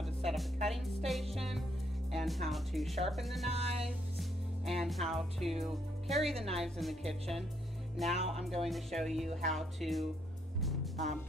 how to set up a cutting station and how to sharpen the knives and how to carry the knives in the kitchen. Now I'm going to show you how to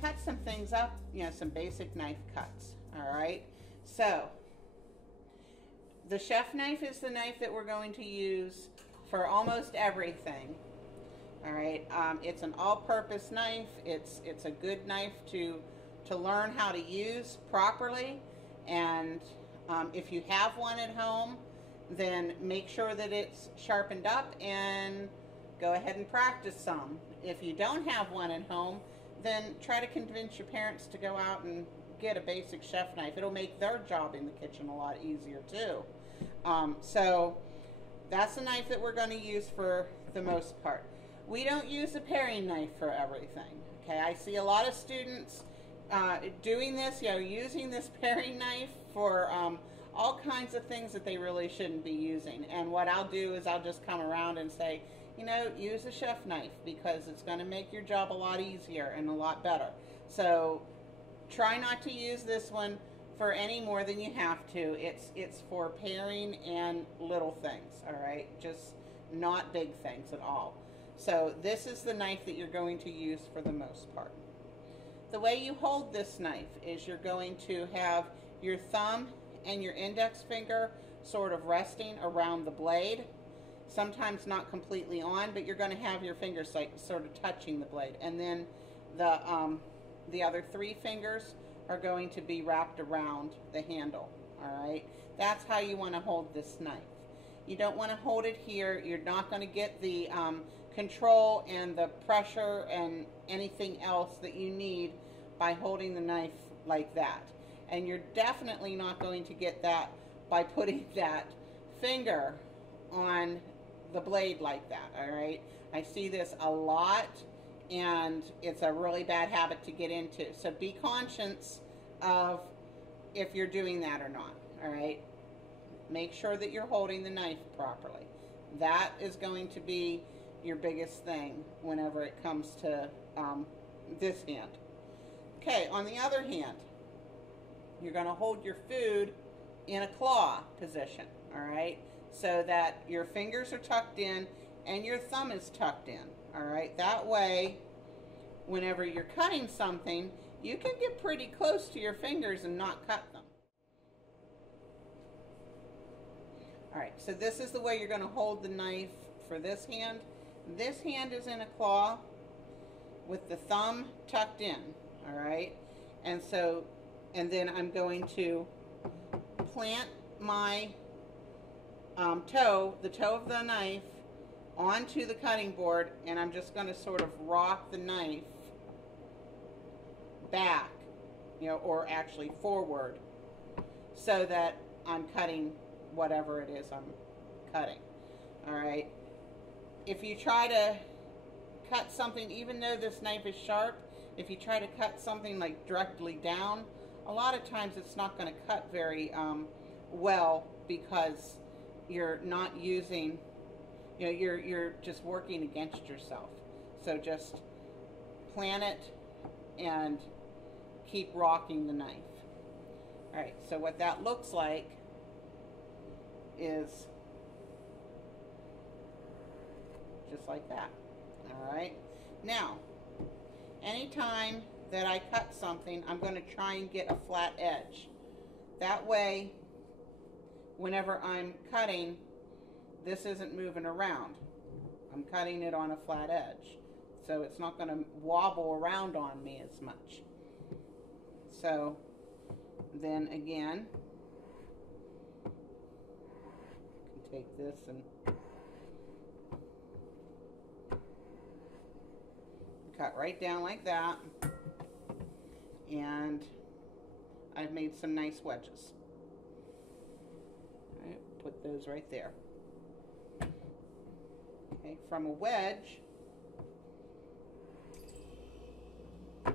cut some things up, some basic knife cuts. All right, so the chef knife is the knife that we're going to use for almost everything. All right, it's an all-purpose knife. It's a good knife to learn how to use properly, and if you have one at home, then make sure that it's sharpened up and go ahead and practice some. If you don't have one at home, then try to convince your parents to go out and get a basic chef knife. It'll make their job in the kitchen a lot easier too. So that's the knife that we're going to use for the most part. We don't use a paring knife for everything. Okay, I see a lot of students doing this, using this paring knife for all kinds of things that they really shouldn't be using. And what I'll do is I'll just come around and say, use a chef knife because it's going to make your job a lot easier and a lot better. So try not to use this one for any more than you have to. It's for paring and little things, all right? Just not big things at all. So this is the knife that you're going to use for the most part. The way you hold this knife is you're going to have your thumb and your index finger sort of resting around the blade. Sometimes not completely on, but you're going to have your fingers like sort of touching the blade. And then the other three fingers are going to be wrapped around the handle, all right? That's how you want to hold this knife. You don't want to hold it here. You're not going to get the control and the pressure and anything else that you need by holding the knife like that. And you're definitely not going to get that by putting that finger on the blade like that, all right? I see this a lot, and it's a really bad habit to get into. So be conscious of if you're doing that or not, all right? Make sure that you're holding the knife properly. That is going to be your biggest thing whenever it comes to this hand. Okay, on the other hand, you're going to hold your food in a claw position, all right? So that your fingers are tucked in and your thumb is tucked in, all right? That way, whenever you're cutting something, you can get pretty close to your fingers and not cut them. All right, so this is the way you're going to hold the knife for this hand. This hand is in a claw with the thumb tucked in, all right? And then I'm going to plant my the toe of the knife onto the cutting board, and I'm just going to sort of rock the knife back, or actually forward, so that I'm cutting whatever it is I'm cutting, all right? If you try to cut something, even though this knife is sharp, if you try to cut something like directly down, a lot of times it's not going to cut very well because you're not using, you're just working against yourself. So just plant it and keep rocking the knife. All right, so what that looks like is just like that. All right, now anytime that I cut something, I'm going to try and get a flat edge. That way, whenever I'm cutting, this isn't moving around. I'm cutting it on a flat edge, so it's not going to wobble around on me as much. So then again, I can take this and cut right down like that, and I've made some nice wedges. All right, put those right there. Okay, from a wedge, you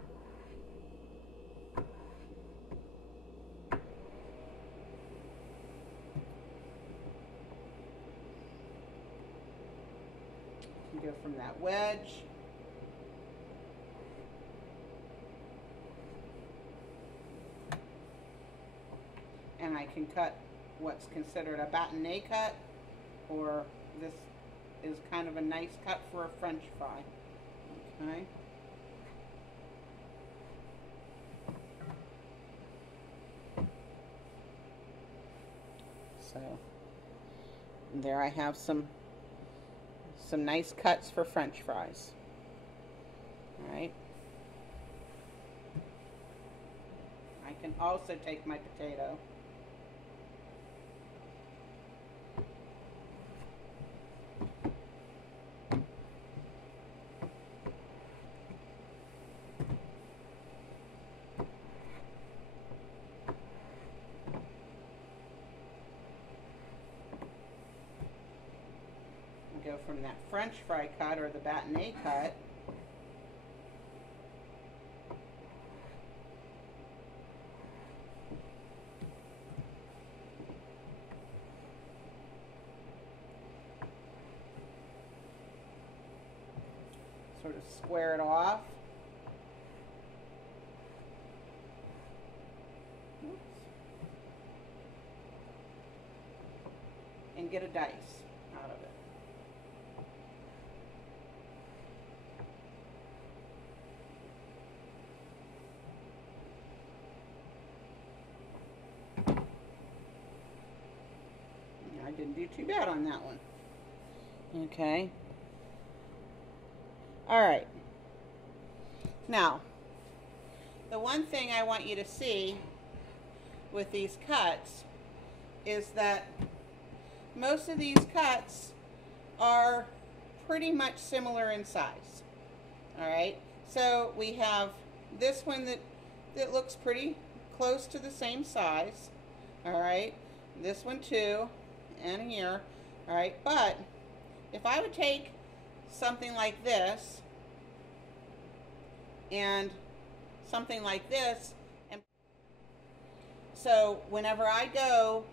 can go from that wedge can cut what's considered a bâtonnet cut, or this is kind of a nice cut for a French fry. Okay. So there I have some nice cuts for French fries. All right. I can also take my potato. Go from that French fry cut or the bâtonnet cut sort of square it off. Oops. And get a dice out of it. I didn't do too bad on that one. Okay. All right. Now, the one thing I want you to see with these cuts is that most of these cuts are pretty much similar in size. All right. So we have this one that looks pretty close to the same size. All right. This one too. And here, all right, but if I would take something like this and something like this, and so whenever I go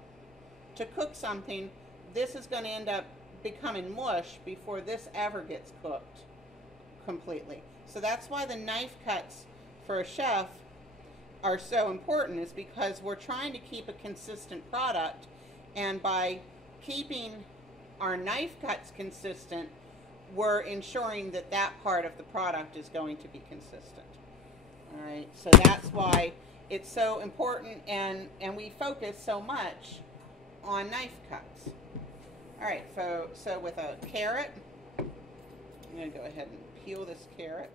to cook something, this is going to end up becoming mush before this ever gets cooked completely. So that's why the knife cuts for a chef are so important, is because we're trying to keep a consistent product, and by keeping our knife cuts consistent, we're ensuring that that part of the product is going to be consistent. All right, so that's why it's so important, and we focus so much on knife cuts. All right, so with a carrot, I'm going to go ahead and peel this carrot.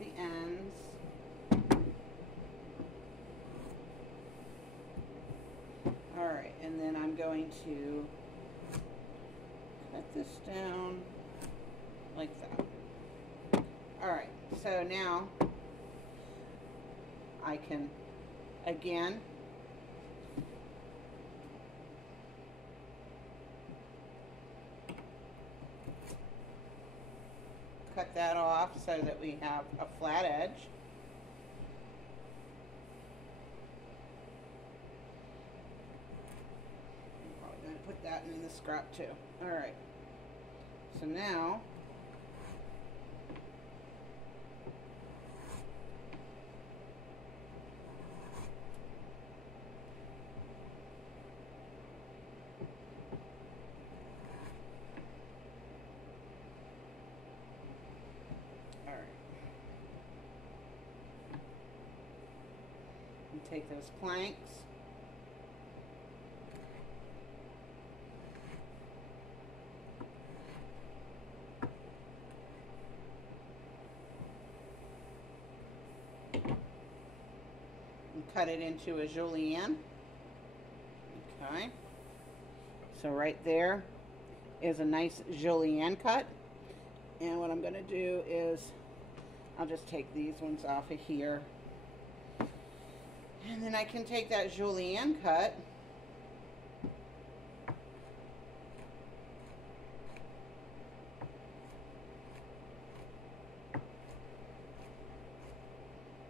The ends. All right, and then I'm going to cut this down like that. All right, so now I can again cut that off so that we have a flat edge. I'm probably going to put that in the scrap too. All right. So now take those planks, and cut it into a julienne. Okay, so right there is a nice julienne cut, and what I'm going to do is I'll just take these ones off of here. And then I can take that julienne cut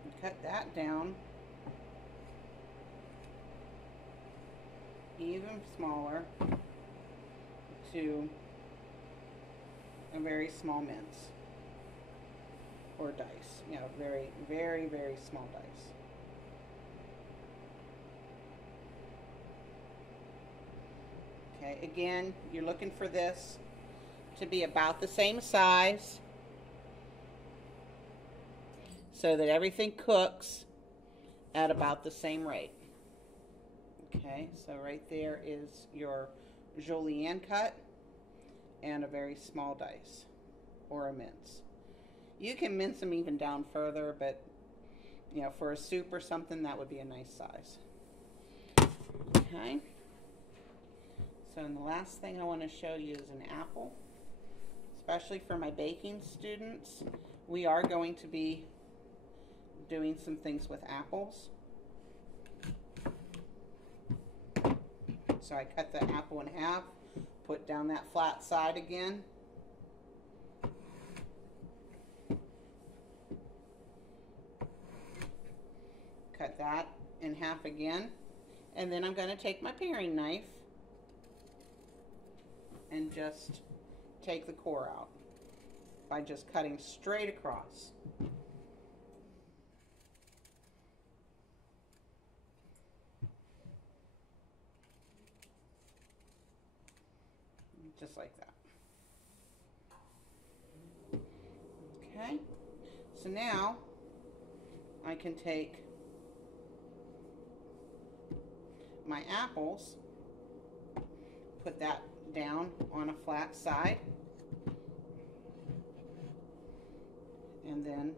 and cut that down even smaller to a very small mince. or dice, you know, very, very, very small dice. Okay, again, you're looking for this to be about the same size so that everything cooks at about the same rate. Okay, so right there is your julienne cut and a very small dice or a mince. You can mince them even down further, but you know, for a soup or something, that would be a nice size. Okay. So the last thing I want to show you is an apple. Especially for my baking students, we are going to be doing some things with apples. So I cut the apple in half, put down that flat side again. Cut that in half again. And then I'm going to take my paring knife and just take the core out by just cutting straight across. Just like that. Okay, so now I can take my apples, put that down on a flat side, and then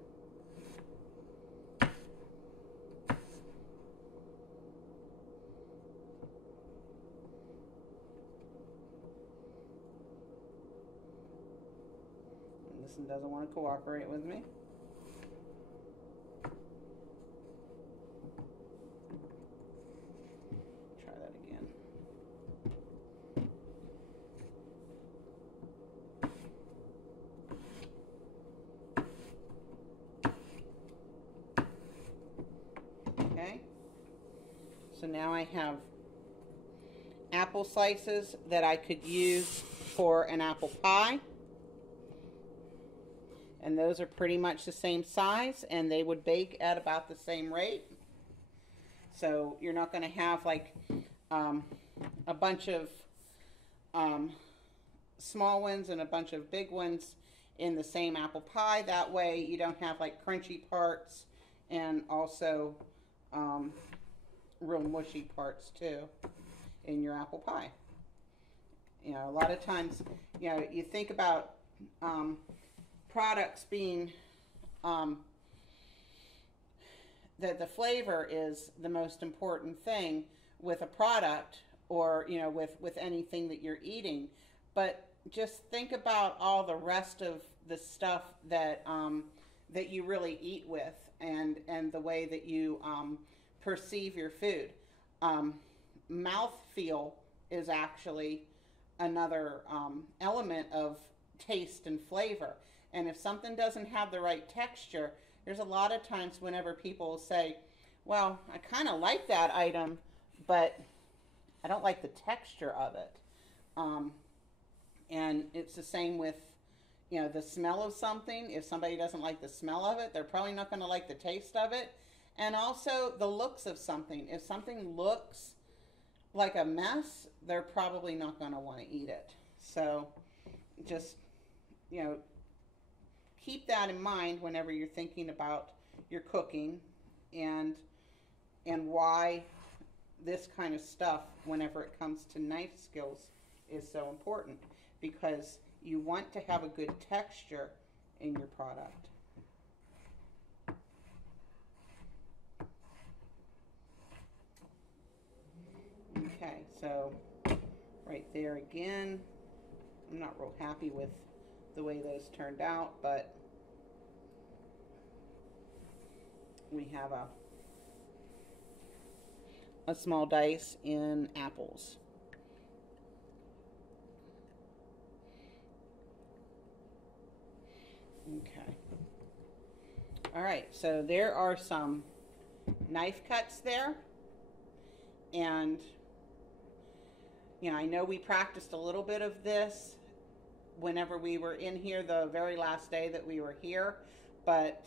this one doesn't want to cooperate with me. Try that again. Okay, so now I have apple slices that I could use for an apple pie. And those are pretty much the same size, and they would bake at about the same rate. So you're not going to have like a bunch of small ones and a bunch of big ones in the same apple pie. That way you don't have like crunchy parts and also real mushy parts too in your apple pie. You know, a lot of times, you know, you think about products being that the flavor is the most important thing with a product, or you know, with anything that you're eating, but just think about all the rest of the stuff that that you really eat with, and the way that you perceive your food. Mouthfeel is actually another element of taste and flavor. And if something doesn't have the right texture, there's a lot of times whenever people say, well, I kind of like that item, but I don't like the texture of it. And it's the same with, you know, the smell of something. If somebody doesn't like the smell of it, they're probably not going to like the taste of it. And also the looks of something. If something looks like a mess, they're probably not going to want to eat it. So just, you know, keep that in mind whenever you're thinking about your cooking, and why this kind of stuff, whenever it comes to knife skills, is so important, because you want to have a good texture in your product. Okay, so right there again, I'm not real happy with the way those turned out, but we have a small dice in apples. Okay. All right, so there are some knife cuts there, and you know, I know we practiced a little bit of this whenever we were in here the very last day that we were here, but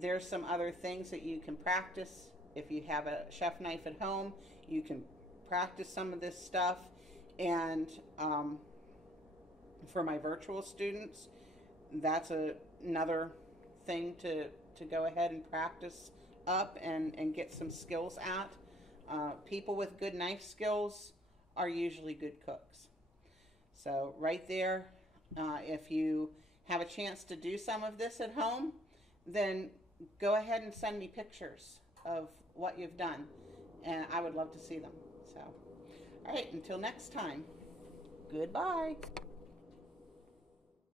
there's some other things that you can practice. If you have a chef knife at home, you can practice some of this stuff. And for my virtual students, that's another thing to go ahead and practice up and get some skills at. People with good knife skills are usually good cooks. So right there, if you have a chance to do some of this at home, then go ahead and send me pictures of what you've done, and I would love to see them. So, all right, until next time, goodbye.